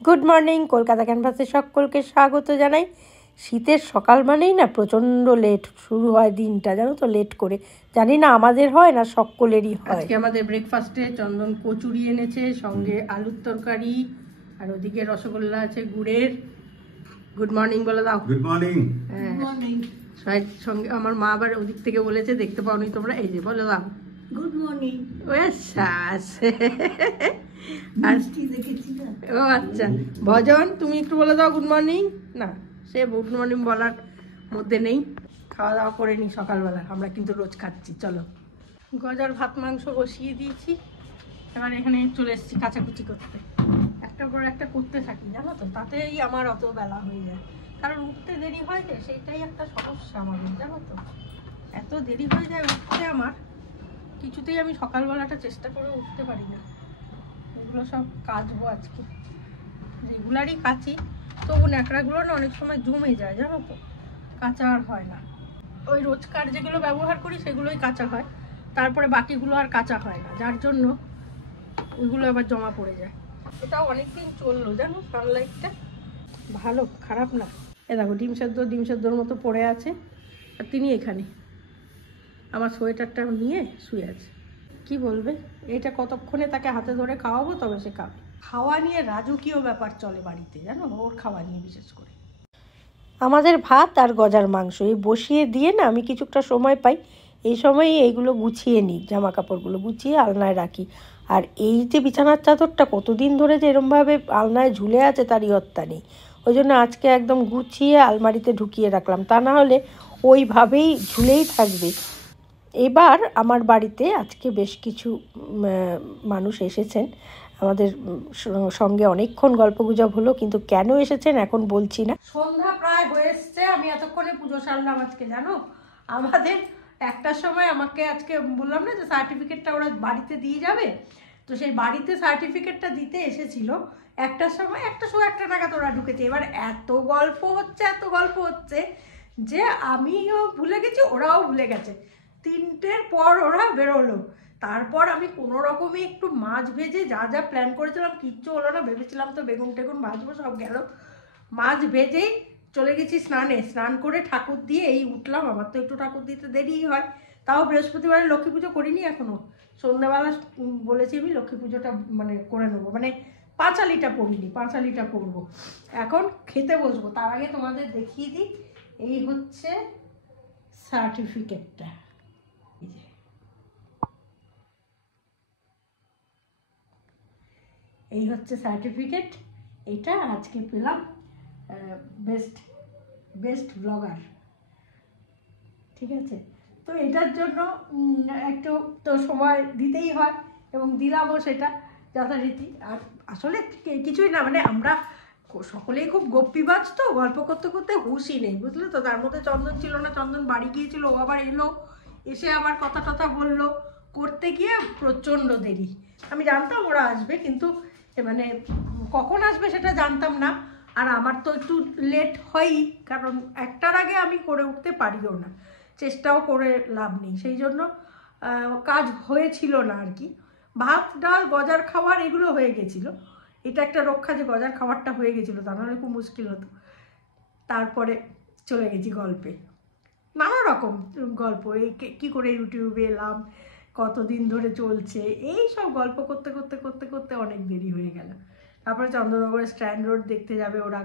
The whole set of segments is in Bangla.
Good morning. কলকাতা ক্যানভাসে সকলকে স্বাগত জানাই। শীতের সকাল মানেই না প্রচণ্ড লেট শুরু হয় দিনটা, জানো তো, লেট করে। জানি না আমাদের হয় না সকলেরই হয়। আজকে আমাদের ব্রেকফাস্টে চন্দন কচুরি এনেছে, সঙ্গে আলুর তরকারি, আর ওদিকে রসগোল্লা আছে গুড়ের। গুড মর্নিং বলে দাও। Good morning. হ্যাঁ, সঙ্গে আমার মা আবার ওদিক থেকে বলেছে, দেখতে পাওনি তোমরা, এই যে বলে দাও গুড মর্নিং। ও আচ্ছা, ভজন তুমি একটু বলে দাও গুড মর্নিং। না, সে গুড মর্নিং বলার মধ্যে নেই। খাওয়া দাওয়া করে নিই সকালবেলা, আমরা কিন্তু রোজ খাচ্ছি। চলো, গজার ভাত মাংস বসিয়ে দিয়েছি, এবার এখানে চলে এসেছি কাচাকুচি করতে। একটার পর একটা করতে থাকি, জানো তো, তাতেই আমার অত বেলা হয়ে যায়। কারণ উঠতে দেরি হয় যে, সেইটাই একটা সমস্যা আমাদের, জানো তো। এত দেরি হয়ে যায় উঠতে আমার, কিছুতেই আমি সকালবেলাটা চেষ্টা করে উঠতে পারি না। এগুলো সব কাচবো আজকে, রেগুলারই কাচি, তবু ন্যাকড়াগুলো না অনেক সময় জমে যায়, জানো তো, কাঁচা আর হয় না। ওই রোজকার যেগুলো ব্যবহার করি সেগুলোই কাঁচা হয়, তারপরে বাকিগুলো আর কাঁচা হয় না, যার জন্য ওইগুলো আবার জমা পড়ে যায়। এটাও অনেকদিন চললো, জানো, সানলাইটটা ভালো, খারাপ না। এ দেখো ডিম সেদ্ধর মতো পড়ে আছে, আর তিনি এখানে আমার সোয়েটারটা নিয়ে শুয়ে আছে। কি বলবে, এটা কতক্ষণে তাকে হাতে ধরে খাওয়াবো তবে সে খাবে। খাওয়া নিয়ে রাজকীয় ব্যাপার চলে বাড়িতে, জানো, ওর খাওয়া নিয়ে বিশেষ করে। আমাদের ভাত আর গজার মাংস এই বসিয়ে দিয়ে না আমি কিছুটা সময় পাই, এই সময়ই এইগুলো গুছিয়ে নিই, জামা কাপড়গুলো গুছিয়ে আলনায় রাখি। আর এই যে বিছানার চাদরটা কতদিন ধরে যে এরমভাবে আলনায় ঝুলে আছে তার ইয়ত্তা নেই, ওই জন্য আজকে একদম গুছিয়ে আলমারিতে ঢুকিয়ে রাখলাম, তা না হলে ওইভাবেই ঝুলেই থাকবে। এবার আমার বাড়িতে আজকে বেশ কিছু মানুষ এসেছেন, আমাদের সঙ্গে অনেকক্ষণ গল্পগুজব হলো, কিন্তু কেন এসেছেন এখন বলছি না। সন্ধ্যা প্রায় হয়ে এসছে, আমি এতক্ষণে পুজো সারলাম আজকে, জানো। আমাদের একটার সময় আমাকে আজকে বললাম না যে সার্টিফিকেটটা ওরা বাড়িতে দিয়ে যাবে, তো সেই বাড়িতে সার্টিফিকেটটা দিতে এসেছিল একটার সময়, একটা নাগাদ ওরা ঢুকেছে। এবার এত গল্প হচ্ছে যে আমিও ভুলে গেছি, ওরাও ভুলে গেছে। 3টের পর ওরা বেরোলো, তারপর আমি কোনো রকমে একটু মাছ ভেজে যা যা প্ল্যান করেছিলাম কিচ্ছু হলো না, ভেবেছিলাম তো বেগুন টেগুন ভাজবো, সব গেল। মাছ ভেজেই চলে গেছি স্নান করে ঠাকুর দিয়ে এই উঠলাম। আমার তো একটু ঠাকুর দিতে দেরিই হয়, তাও বৃহস্পতিবারে লক্ষ্মী পুজো করিনি এখনো। সন্ধ্যাবেলা বলেছি আমি লক্ষ্মী পুজোটা মানে করে নেবো, মানে পাঁচালিটা পড়িনি, পাঁচালিটা পড়বো। এখন খেতে বসবো, তার আগে তোমাদের দেখিয়ে দিই, এই হচ্ছে সার্টিফিকেটটা। এই হচ্ছে সার্টিফিকেট, এটা আজকে পেলাম বেস্ট ব্লগার, ঠিক আছে। তো এটার জন্য একটু তো সময় দিতেই হয়, এবং দিলামও সেটা যথারীতি। আর আসলে কিছুই না, মানে আমরা সকলেই খুব গপ্পিবাজ, তো গল্প করতে করতে হুঁশই নেই, বুঝলে তো। তার মধ্যে চন্দন ছিল না, চন্দন বাড়ি গিয়েছিল, ও আবার এলো, এসে আবার কথা টথা বললো, করতে গিয়ে প্রচণ্ড দেরি। আমি জানতাম ওরা আসবে, কিন্তু মানে কখন আসবে সেটা জানতাম না। আর আমার তো একটু লেট হয়ই, কারণ একটার আগে আমি করে উঠতে পারিও না, চেষ্টাও করে লাভ নেই, সেই জন্য কাজ হয়েছিল না আর কি। ভাত ডাল গজার খাবার এগুলো হয়ে গেছিলো, এটা একটা রক্ষা যে গজার খাবারটা হয়ে গেছিলো, তা নাহলে খুব মুশকিল হতো। তারপরে চলে গেছি গল্পে, নানা রকম গল্প, এই কী করে ইউটিউবে এলাম, কতদিন ধরে চলছে, এই সব গল্প করতে করতে করতে করতে অনেক দেরি হয়ে গেল। তারপরে চন্দ্রনগরের স্ট্যান্ড রোড দেখতে যাবে, ওরা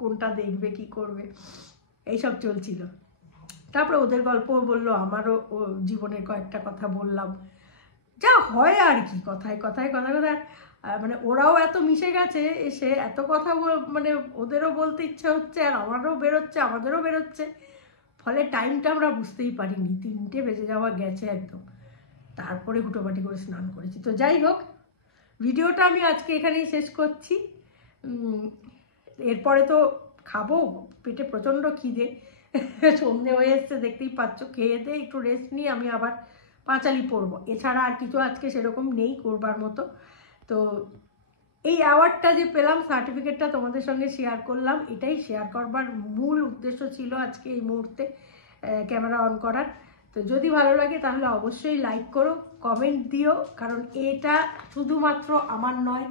কোনটা দেখবে কি করবে, এইসব চলছিল। তারপরে ওদের গল্প বললো, আমারও জীবনের কয়েকটা কথা বললাম, যা হয় আর কি, কথায় কথায় মানে ওরাও এত মিশে গেছে, এসে এত কথা মানে ওদেরও বলতে ইচ্ছে হচ্ছে, আর আমারও বেরোচ্ছে, আমাদেরও বেরোচ্ছে, ফলে টাইমটা আমরা বুঝতেই পারিনি, 3টে বেজে যাওয়া গেছে একদম। তারপরে হুটোপাটি করে স্নান করেছি। তো যাই হোক, ভিডিওটা আমি আজকে এখানেই শেষ করছি। এরপরে তো খাবো, পেটে প্রচণ্ড খিদে, সন্ধে হয়ে এসছে দেখতেই পাচ্ছ। খেয়ে দিয়ে একটু রেস্ট নিয়ে আমি আবার পাঁচালি পড়বো, এছাড়া আর কিছু আজকে সেরকম নেই করবার মতো। তো এই অ্যাওয়ার্ডটা যে পেলাম, সার্টিফিকেটটা তোমাদের সঙ্গে শেয়ার করলাম, এটাই শেয়ার করবার মূল উদ্দেশ্য ছিল আজকে এই মুহূর্তে ক্যামেরা অন করার। তো যদি ভালো লাগে তাহলে অবশ্যই লাইক করো, কমেন্ট দিও, কারণ এটা শুধুমাত্র আমার নয়,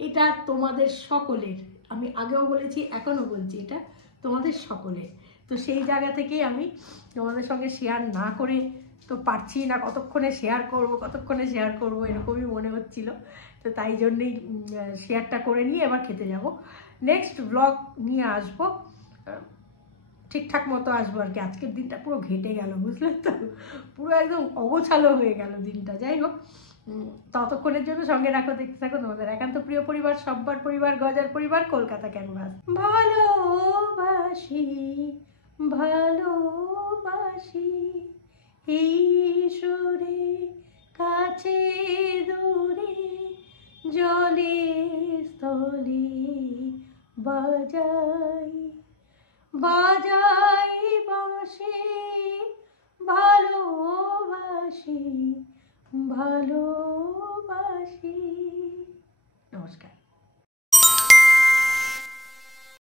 এটা তোমাদের সকলের, আমি আগেও বলেছি এখনও বলছি, এটা তোমাদের সকলের। তো সেই জায়গা থেকেই আমি তোমাদের সঙ্গে শেয়ার না করে তো পারছি না, কতক্ষণে শেয়ার করব এরকমই মনে হচ্ছিল। তো তাই জন্যেই শেয়ারটা করে নিয়ে এবার খেতে যাব। নেক্সট ব্লগ নিয়ে আসবো, ঠিকঠাক মতো আসবো আর কি। আজকের দিনটা পুরো ঘেটে গেল, বুঝলে তো, পুরো একদম অগোছালো হয়ে গেল দিনটা। যাই হোক, ততক্ষণের জন্য সঙ্গে রাখো, দেখতে থাকো তোমাদের একান্ত প্রিয় পরিবার, সব্বার পরিবার, গজার পরিবার, কলকাতা ক্যানভাস। ভালোবাসি ভালোবাসি এই সুরে, কাছে দূরে, জলে স্থলে বাজাই বাজাই বাঁশি, ভালোবাসি ভালোবাসি। নমস্কার।